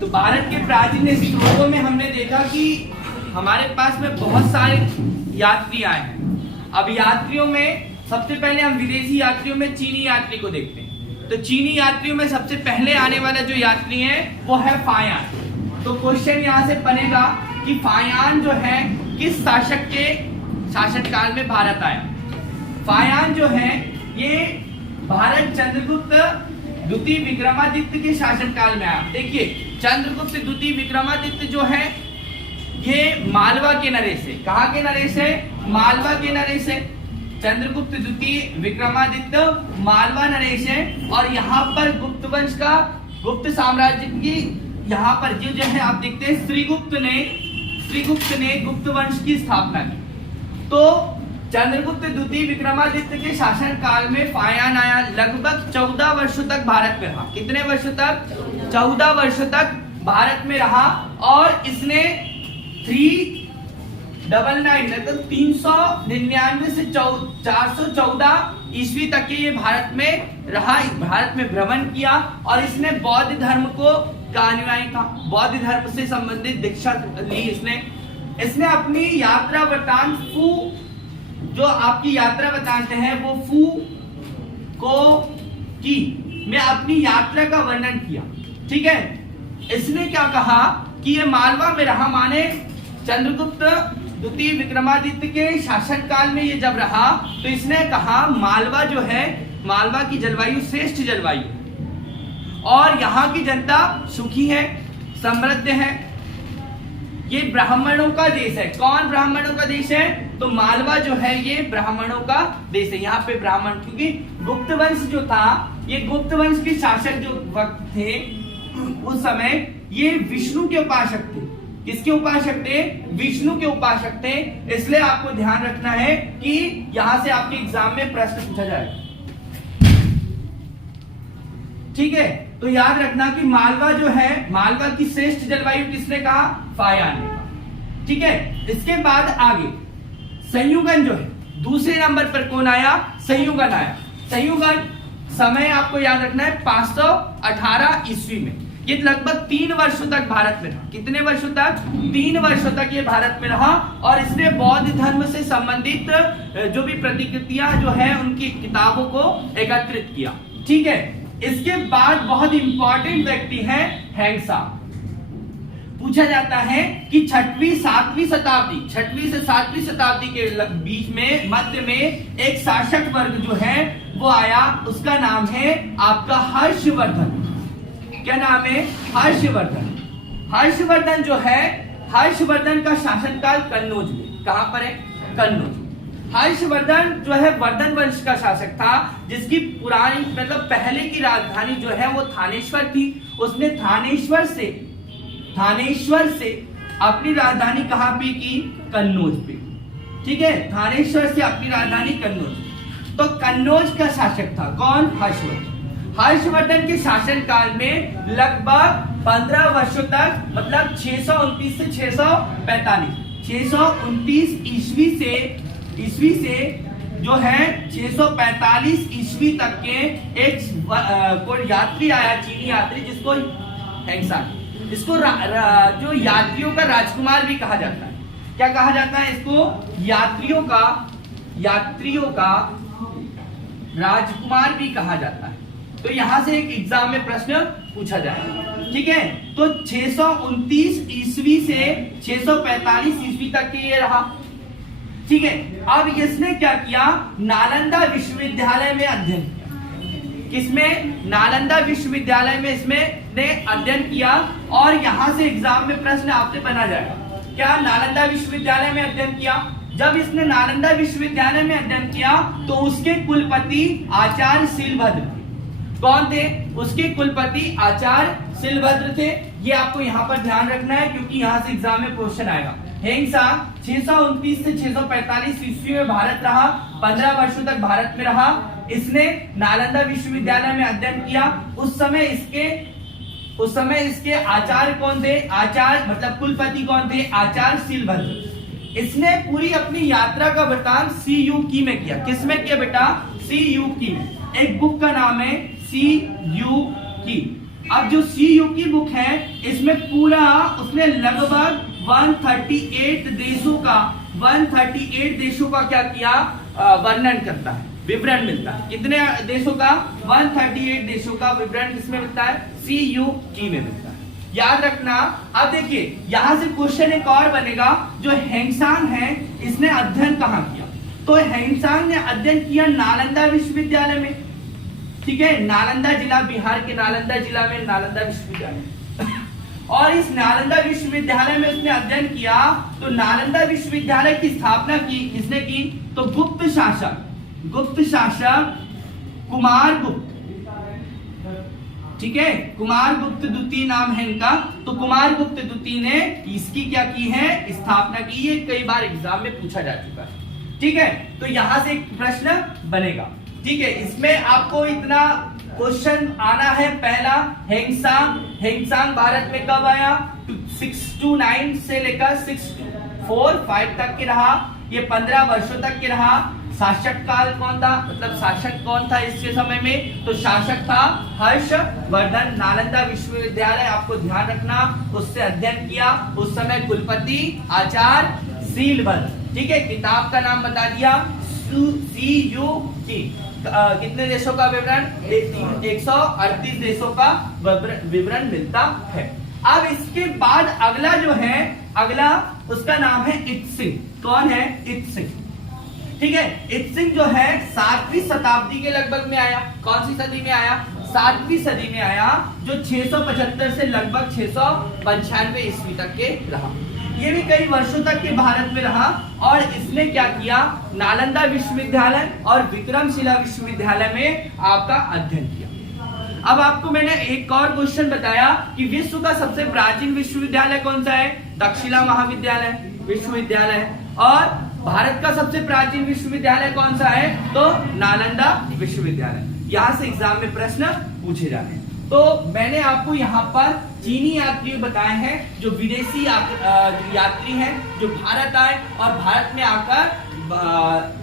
तो भारत के प्राचीन स्त्रोतों में हमने देखा कि हमारे पास में बहुत सारे यात्री आए हैं। अब यात्रियों में सबसे पहले हम विदेशी यात्रियों में चीनी यात्री को देखते हैं। तो चीनी यात्रियों में सबसे पहले आने वाला जो यात्री है वो है फायान। तो क्वेश्चन यहाँ से बनेगा कि फायान जो है किस शासक के शासनकाल में भारत आया। फायान जो है ये भारत चंद्रगुप्त द्वितीय विक्रमादित्य के शासनकाल में आया। देखिए चंद्रगुप्त द्वितीय विक्रमादित्य जो है ये मालवा के नरेश है। कहाँ के नरेश है? मालवा के नरेश है। चंद्रगुप्त द्वितीय विक्रमादित्य मालवा नरेश है। और यहाँ पर गुप्त वंश का गुप्त साम्राज्य की यहाँ पर जो है आप देखते हैं श्रीगुप्त ने गुप्त वंश की स्थापना की। तो चंद्रगुप्त द्वितीय विक्रमादित्य के शासन काल में फायान आया। लगभग 14 वर्षों तक भारत में रहा। कितने वर्षों तक? 14 वर्षों तक भारत में रहा। और इसने 399 मतलब 399 से 414 ईस्वी तक के ये भारत में रहा, भारत में भ्रमण किया। और इसने बौद्ध धर्म को अनुयायी था, बौद्ध धर्म से संबंधित दीक्षा ली इसने अपनी यात्रा वृत्तांत फू जो आपकी यात्रा बताते हैं वो फू को की में अपनी यात्रा का वर्णन किया। ठीक है, इसने क्या कहा कि ये मालवा में रहा, माने चंद्रगुप्त द्वितीय विक्रमादित्य के शासनकाल में ये जब रहा तो इसने कहा मालवा जो है, मालवा की जलवायु श्रेष्ठ जलवायु और यहाँ की जनता सुखी है, समृद्ध है। ये ब्राह्मणों का देश है। कौन ब्राह्मणों का देश है? तो मालवा जो है ये ब्राह्मणों का देश है। यहाँ पे ब्राह्मण, क्योंकि गुप्त वंश जो था, ये गुप्त वंश के शासक जो वक्त थे उस समय ये विष्णु के उपासक थे। किसके उपासक थे? विष्णु के उपासक थे। इसलिए आपको ध्यान रखना है कि यहां से आपके एग्जाम में प्रश्न पूछा जाएगा। ठीक है, तो याद रखना कि मालवा जो है, मालवा की श्रेष्ठ जलवायु किसने कहा? फायान ने कहा। ठीक है, इसके बाद आगे संयुगन जो है दूसरे नंबर पर कौन आया? संयुगन आया। संयुगन समय आपको याद रखना है 518 ईस्वी में। ये लगभग 3 वर्षों तक भारत में रहा। कितने वर्षों तक? 3 वर्षों तक ये भारत में रहा। और इसने बौद्ध धर्म से संबंधित जो भी प्रतिकृतियां जो है उनकी किताबों को एकत्रित किया। ठीक है, इसके बाद बहुत इंपॉर्टेंट व्यक्ति है हैंगसा। पूछा जाता है कि 6वीं 7वीं शताब्दी, 6वीं से 7वीं शताब्दी के बीच में मध्य में एक शासक वर्ग जो है वो आया। उसका नाम है आपका हर्षवर्धन। क्या नाम है? हर्षवर्धन। हर्षवर्धन जो है, हर्षवर्धन का शासनकाल कन्नौज में। कहां पर है? कन्नौज। हर्षवर्धन जो है वर्धन वंश का शासक था, जिसकी पुरानी मतलब पहले की राजधानी जो है वो थानेश्वर थी। उसने थानेश्वर से अपनी राजधानी कहां पे की? कन्नौज पे। ठीक है, थानेश्वर से अपनी राजधानी कन्नौज। तो कन्नौज का शासक था कौन? हर्षवर्धन। हर्षवर्धन के शासनकाल में लगभग 15 वर्षों तक, मतलब 629 से 645, 629 ईस्वी से जो है 645 ईस्वी तक के एक यात्री आया, चीनी यात्री, जिसको हैंगसा, इसको जो यात्रियों का राजकुमार भी कहा जाता है। क्या कहा जाता है इसको? यात्रियों का राजकुमार भी कहा जाता है। तो यहां से एक एग्जाम में प्रश्न पूछा जाएगा। ठीक है, तो 629 ईस्वी से 645 ईस्वी तक के ये रहा। ठीक है, अब इसने क्या किया? नालंदा विश्वविद्यालय में अध्ययन किया। किसमें? नालंदा विश्वविद्यालय में इसमें ने अध्ययन किया। और यहां से एग्जाम में प्रश्न आपसे बना जाएगा। क्या नालंदा विश्वविद्यालय में अध्ययन किया? जब इसने नालंदा विश्वविद्यालय में अध्ययन किया तो उसके कुलपति आचार्य शीलभद्र थे। कौन थे? उसके कुलपति आचार्य शीलभद्र थे। ये आपको यहाँ पर ध्यान रखना है, क्योंकि यहाँ से एग्जाम में क्वेश्चन आएगा। हैंगसा 629 से 645 ईस्वी में भारत रहा, 15 वर्षों तक भारत में रहा। इसने नालंदा विश्वविद्यालय में अध्ययन किया। उस समय इसके आचार्य कौन थे? आचार्य मतलब कुलपति कौन थे? आचार्य शीलभद्र। इसने पूरी अपनी यात्रा का वृत्तांत CU की में किया। किसमें किया बेटा? CU की। एक बुक का नाम है CU की। अब जो CU की बुक है इसमें पूरा उसने लगभग 138 देशों का क्या किया, वर्णन करता है, विवरण मिलता है। कितने देशों का? 138 देशों का विवरण किसमें मिलता है? CU की में मिलता है। याद रखना। अब देखिए यहां से क्वेश्चन एक और बनेगा, जो हेंगसांग है इसने अध्ययन कहां किया? तो हेंगसांग ने अध्ययन किया नालंदा विश्वविद्यालय में, ठीक है, नालंदा जिला, बिहार के नालंदा जिला में नालंदा विश्वविद्यालय। और इस नालंदा विश्वविद्यालय में उसने अध्ययन किया। तो नालंदा विश्वविद्यालय की स्थापना की किसने की? तो गुप्त शासक कुमारगुप्त, ठीक है, कुमारगुप्त द्वितीय नाम है इनका। तो कुमारगुप्त द्वितीय ने इसकी क्या की है? स्थापना की है। कई बार एग्जाम में पूछा जा चुका है, ठीक है। तो यहां से एक प्रश्न बनेगा, ठीक है। इसमें आपको इतना क्वेश्चन आना है। पहला, हेंगसांग भारत में कब आया? 629 से लेकर 645 तक के रहा। ये 15 वर्षों तक के रहा। शासक काल कौन था, मतलब शासक कौन था इसके समय में? तो शासक था हर्षवर्धन। नालंदा विश्वविद्यालय आपको ध्यान रखना, उससे अध्ययन किया। उस समय कुलपति आचार्य शीलवंत, ठीक है। किताब का नाम बता दिया, CU की। कितने देशों का विवरण? 138 देशों का विवरण मिलता है। अब इसके बाद अगला जो है, अगला उसका नाम है इत्सिंग। कौन है? इत्सिंग, ठीक है। इत्सिंग जो है 7वीं शताब्दी के लगभग में आया। कौन सी सदी में आया? 7वीं सदी में आया, जो 675 से लगभग 695 ईस्वी तक के रहा। ये भी कई वर्षों तक के भारत में रहा। और इसने क्या किया? नालंदा विश्वविद्यालय और विक्रमशिला विश्वविद्यालय में आपका अध्ययन किया। अब आपको मैंने एक और क्वेश्चन बताया कि विश्व का सबसे प्राचीन विश्वविद्यालय कौन सा है? तक्षशिला महाविद्यालय विश्वविद्यालय। और भारत का सबसे प्राचीन विश्वविद्यालय कौन सा है? तो नालंदा विश्वविद्यालय। यहां से एग्जाम में प्रश्न पूछे जाते हैं। तो मैंने आपको यहाँ पर चीनी यात्री बताए हैं, जो विदेशी यात्री हैं, जो भारत आए और भारत में आकर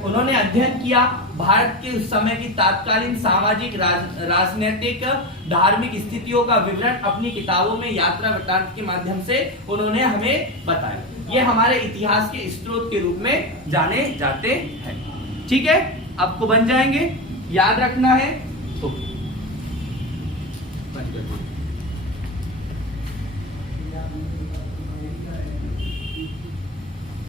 उन्होंने अध्ययन किया। भारत के उस समय की तात्कालीन सामाजिक, राजनीतिक, धार्मिक स्थितियों का विवरण अपनी किताबों में यात्रा वृत्तांत के माध्यम से उन्होंने हमें बताया। ये हमारे इतिहास के स्रोत के रूप में जाने जाते हैं, ठीक है। आपको बन जाएंगे, याद रखना है। तो